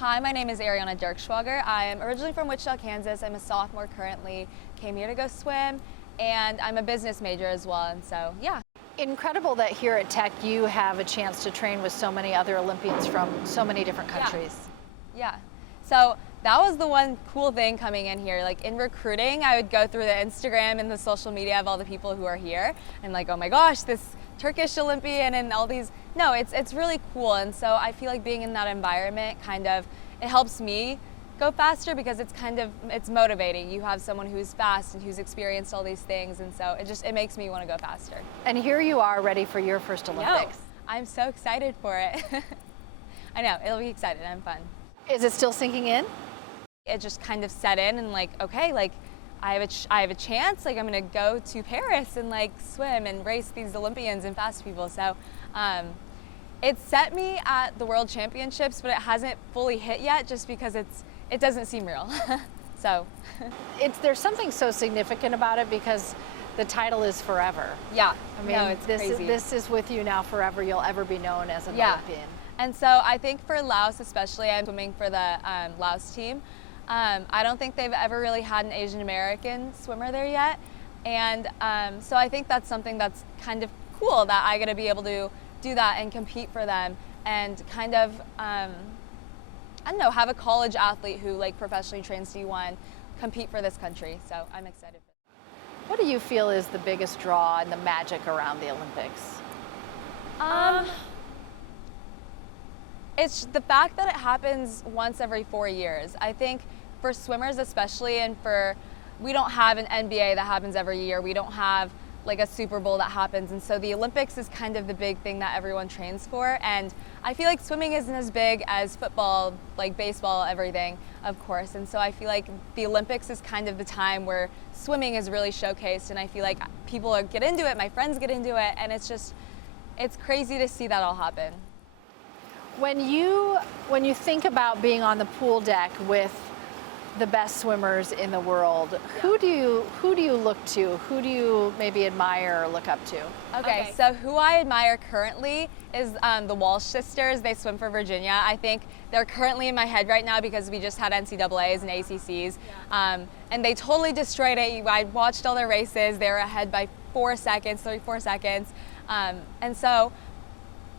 Hi, my name is Ariana Dirkzwager. I am originally from Wichita, Kansas. I'm a sophomore currently, came here to go swim, and I'm a business major as well, and so, yeah. Incredible that here at Tech you have a chance to train with so many other Olympians from so many different countries. Yeah. So that was the one cool thing coming in here. Like in recruiting, I would go through the Instagram and the social media of all the people who are here and like, oh my gosh, this Turkish Olympian and all these. No, it's really cool. And so I feel like being in that environment it helps me go faster because it's motivating. You have someone who's fast and who's experienced all these things, and so it makes me want to go faster. And here you are ready for your first Olympics. No, I'm so excited for it. I know, it'll be exciting and fun. Is it still sinking in? It just kind of set in and like, okay, like I have a chance, like I'm gonna go to Paris and like swim and race these Olympians and fast people. So it set me at the World Championships, but it hasn't fully hit yet just because it doesn't seem real. So there's something so significant about it because the title is forever. Yeah, I mean, no, it's crazy. This is with you now forever. You'll ever be known as an Olympian. And so I think for Laos especially, I'm swimming for the Laos team. I don't think they've ever really had an Asian American swimmer there yet. And so I think that's something that's kind of cool that I get to be able to do that and compete for them and kind of, I don't know, have a college athlete who like professionally trains D1 compete for this country. So I'm excited for that. What do you feel is the biggest draw and the magic around the Olympics? It's the fact that it happens once every 4 years. I think for swimmers especially, and we don't have an NBA that happens every year. We don't have like a Super Bowl that happens. And so the Olympics is kind of the big thing that everyone trains for. And I feel like swimming isn't as big as football, like baseball, everything, of course. And so I feel like the Olympics is kind of the time where swimming is really showcased. And I feel like people get into it, my friends get into it, and it's crazy to see that all happen. When you think about being on the pool deck with the best swimmers in the world, who do you look to? Who do you maybe admire or look up to? Okay, so who I admire currently is the Walsh sisters. They swim for Virginia. I think they're currently in my head right now because we just had NCAAs and ACCs, and they totally destroyed it. I watched all their races. They were ahead by 4 seconds, 34 seconds, and so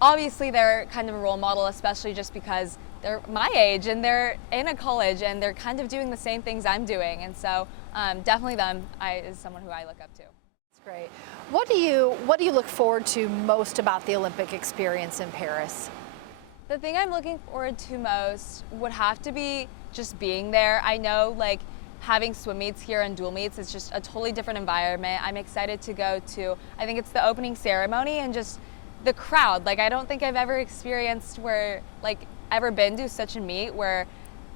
obviously they're kind of a role model, especially just because they're my age and they're in a college and they're kind of doing the same things I'm doing. And so definitely them is someone who I look up to. That's great. What do you look forward to most about the Olympic experience in Paris? The thing I'm looking forward to most would have to be just being there. I know like having swim meets here and dual meets is just a totally different environment. I'm excited to go to, I think it's the opening ceremony and just the crowd. Like I don't think I've ever been to such a meet where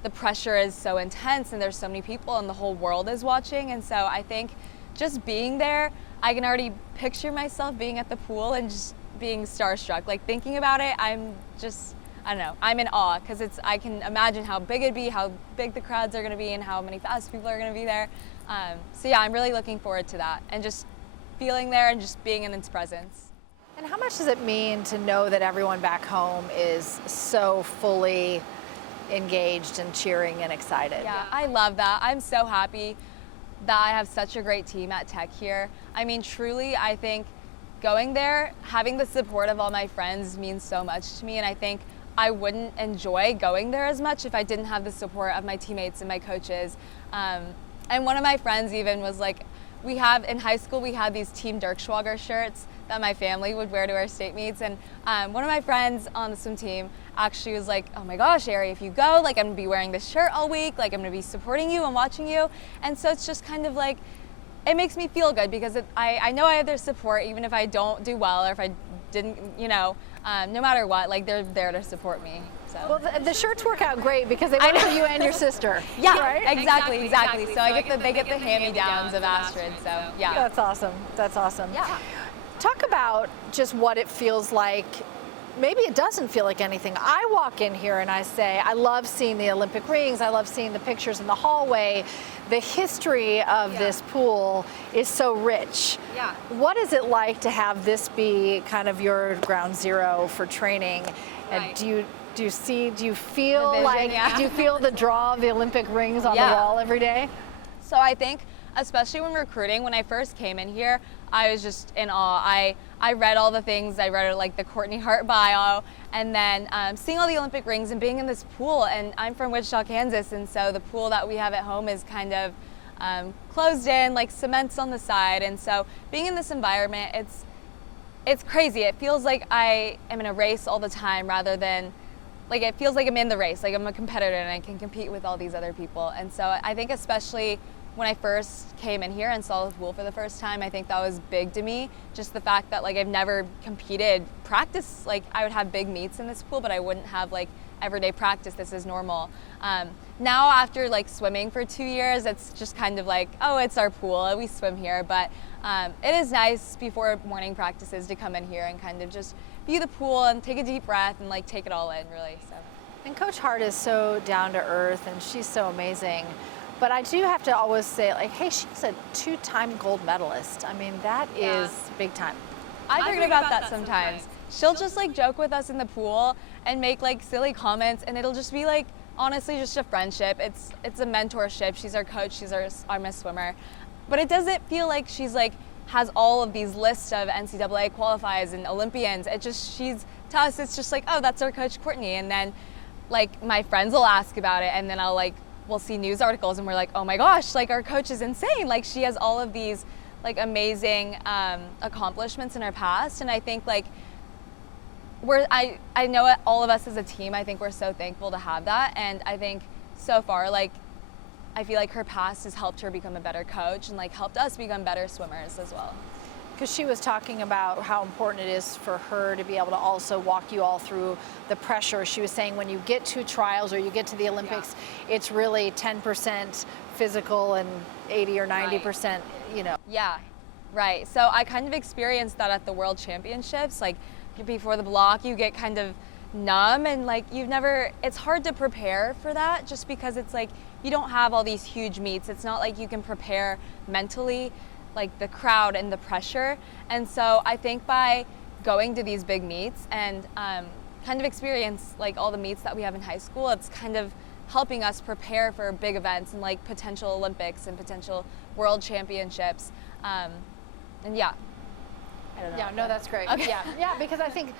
the pressure is so intense and there's so many people and the whole world is watching. And so I think just being there, I can already picture myself being at the pool and just being starstruck. Like thinking about it, I don't know, I'm in awe because I can imagine how big it'd be, how big the crowds are going to be and how many fast people are going to be there. So yeah, I'm really looking forward to that and just feeling there and just being in its presence. And how much does it mean to know that everyone back home is so fully engaged and cheering and excited? Yeah, I love that. I'm so happy that I have such a great team at Tech here. I mean, truly, I think going there, having the support of all my friends means so much to me, and I think I wouldn't enjoy going there as much if I didn't have the support of my teammates and my coaches. And one of my friends even was like, in high school, we had these Team Dirkzwager shirts that my family would wear to our state meets, and one of my friends on the swim team actually was like, oh my gosh, Ari, if you go, like I'm gonna be wearing this shirt all week, like I'm gonna be supporting you and watching you. And so it's just kind of like, it makes me feel good because I know I have their support even if I don't do well or if I didn't, no matter what, like they're there to support me. So. Well, the shirts work out great because they work for you and your sister. Yeah, right? exactly. So they get the hand-me-downs of Astrid. So yeah. That's awesome. That's awesome. Yeah. Talk about just what it feels like. Maybe it doesn't feel like anything. I walk in here and I say, I love seeing the Olympic rings. I love seeing the pictures in the hallway. The history of this pool is so rich. Yeah. What is it like to have this be kind of your ground zero for training? Right. And Do you feel vision, like, yeah. do you feel the draw of the Olympic rings on the Yeah. wall every day? So I think, especially when recruiting, when I first came in here, I was just in awe. I read all the things. I read like the Courtney Hart bio, and then seeing all the Olympic rings and being in this pool. And I'm from Wichita, Kansas, and so the pool that we have at home is kind of closed in, like cement's on the side. And so being in this environment, it's crazy. It feels like I am in a race all the time rather than, like, it feels like I'm in the race, like I'm a competitor and I can compete with all these other people. And so I think especially when I first came in here and saw the pool for the first time, I think that was big to me. Just the fact that, like, I've never competed, practice, like I would have big meets in this pool, but I wouldn't have like everyday practice. This is normal. Now after like swimming for 2 years, it's just kind of like, oh, it's our pool, we swim here. But it is nice before morning practices to come in here and kind of just view the pool and take a deep breath and like take it all in, really. So. And Coach Hart is so down to earth and she's so amazing. But I do have to always say, like, hey, she's a 2-time gold medalist. I mean, that is big time. I forget about that sometimes. She'll just like joke with us in the pool and make like silly comments, and it'll just be like, honestly, just a friendship. It's a mentorship. She's our coach, she's our Miss Swimmer. But it doesn't feel like she's like, has all of these lists of NCAA qualifiers and Olympians. To us, it's just like, oh, that's our coach Courtney. And then like my friends will ask about it, and then we'll see news articles and we're like, oh my gosh, like our coach is insane. Like she has all of these like amazing accomplishments in her past. And I think like I know all of us as a team, I think we're so thankful to have that. And I think so far, like, I feel like her past has helped her become a better coach and like helped us become better swimmers as well. Because she was talking about how important it is for her to be able to also walk you all through the pressure. She was saying when you get to trials or you get to the Olympics, it's really 10% physical and 80 or 90%, you know. Yeah, right. So I kind of experienced that at the World Championships. Like before the block, you get kind of numb and like it's hard to prepare for that just because it's like you don't have all these huge meets. It's not like you can prepare mentally, like the crowd and the pressure. And so I think by going to these big meets and kind of experience like all the meets that we have in high school, it's kind of helping us prepare for big events and like potential Olympics and potential world championships. And yeah. I don't know. Yeah, no, that's great. Okay. Yeah, because I think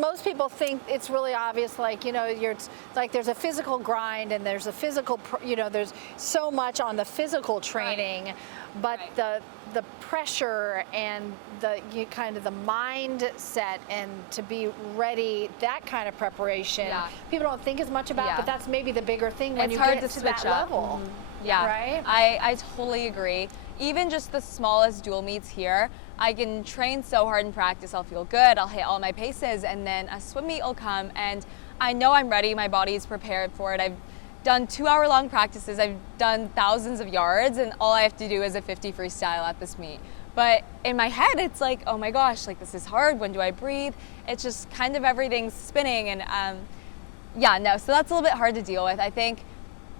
most people think it's really obvious, like, you know, it's like there's a physical grind and there's a physical, there's so much on the physical training, but the pressure and the kind of the mindset and to be ready, that kind of preparation, people don't think as much about, but that's maybe the bigger thing when it's you hard get to to that switch up. level. Mm-hmm. Yeah, right? I totally agree. Even just the smallest dual meets here, I can train so hard in practice, I'll feel good, I'll hit all my paces, and then a swim meet will come and I know I'm ready, my body's prepared for it. I've done 2-hour-long practices, I've done thousands of yards, and all I have to do is a 50 freestyle at this meet. But in my head, it's like, oh my gosh, like this is hard, when do I breathe? It's just kind of everything's spinning, and so that's a little bit hard to deal with. I think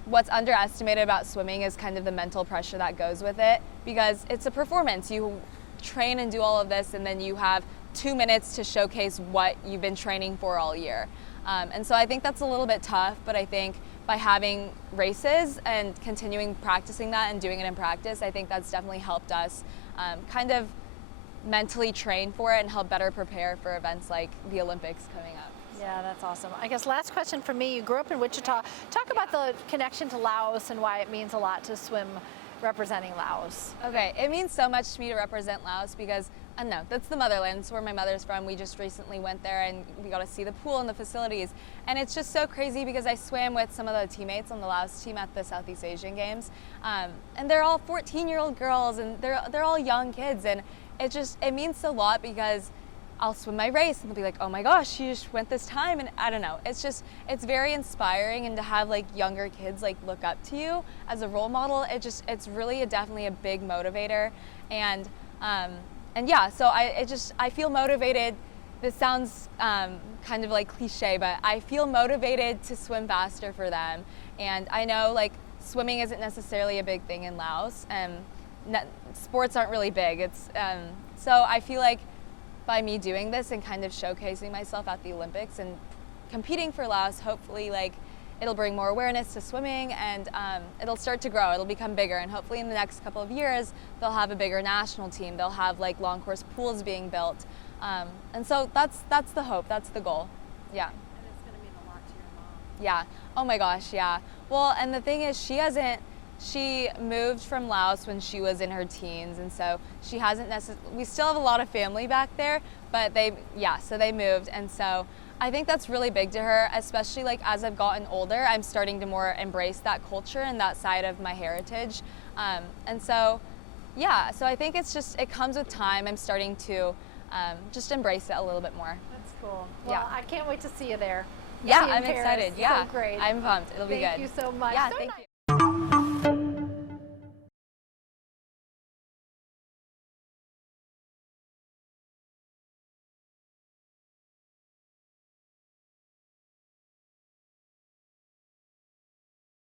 what's underestimated about swimming is kind of the mental pressure that goes with it, because it's a performance. You train and do all of this, and then you have 2 minutes to showcase what you've been training for all year. And so I think that's a little bit tough, but I think by having races and continuing practicing that and doing it in practice, I think that's definitely helped us kind of mentally train for it and help better prepare for events like the Olympics coming up. Yeah, that's awesome. I guess last question for me, you grew up in Wichita. Talk about the connection to Laos and why it means a lot to swim representing Laos. Okay, it means so much to me to represent Laos because, I don't know, that's the motherland. It's where my mother's from. We just recently went there and we got to see the pool and the facilities. And it's just so crazy because I swam with some of the teammates on the Laos team at the Southeast Asian Games. And they're all 14-year-old girls and they're all young kids. And it means a lot because I'll swim my race and they'll be like, oh my gosh, you just went this time. And I don't know, it's very inspiring, and to have like younger kids like look up to you as a role model, it's really definitely a big motivator. And yeah, so I feel motivated. This sounds kind of like cliche, but I feel motivated to swim faster for them. And I know like swimming isn't necessarily a big thing in Laos, and sports aren't really big. So I feel like by me doing this and kind of showcasing myself at the Olympics and competing for Laos, hopefully like it'll bring more awareness to swimming, and it'll start to grow. It'll become bigger, and hopefully in the next couple of years they'll have a bigger national team. They'll have like long course pools being built, and so that's the hope. That's the goal. Yeah. And it's going to mean a lot to your mom. Yeah. Oh my gosh. Yeah. Well, and the thing is, she moved from Laos when she was in her teens, and so she hasn't we still have a lot of family back there, but so they moved, and so I think that's really big to her, especially like as I've gotten older, I'm starting to more embrace that culture and that side of my heritage. And so, yeah, so I think it comes with time. I'm starting to just embrace it a little bit more. That's cool. Well, Yeah. I can't wait to see you there. Yeah, See you in I'm Paris. excited. Yeah, So great. I'm pumped. It'll be good. Thank you so much. Yeah, So thank nice. you.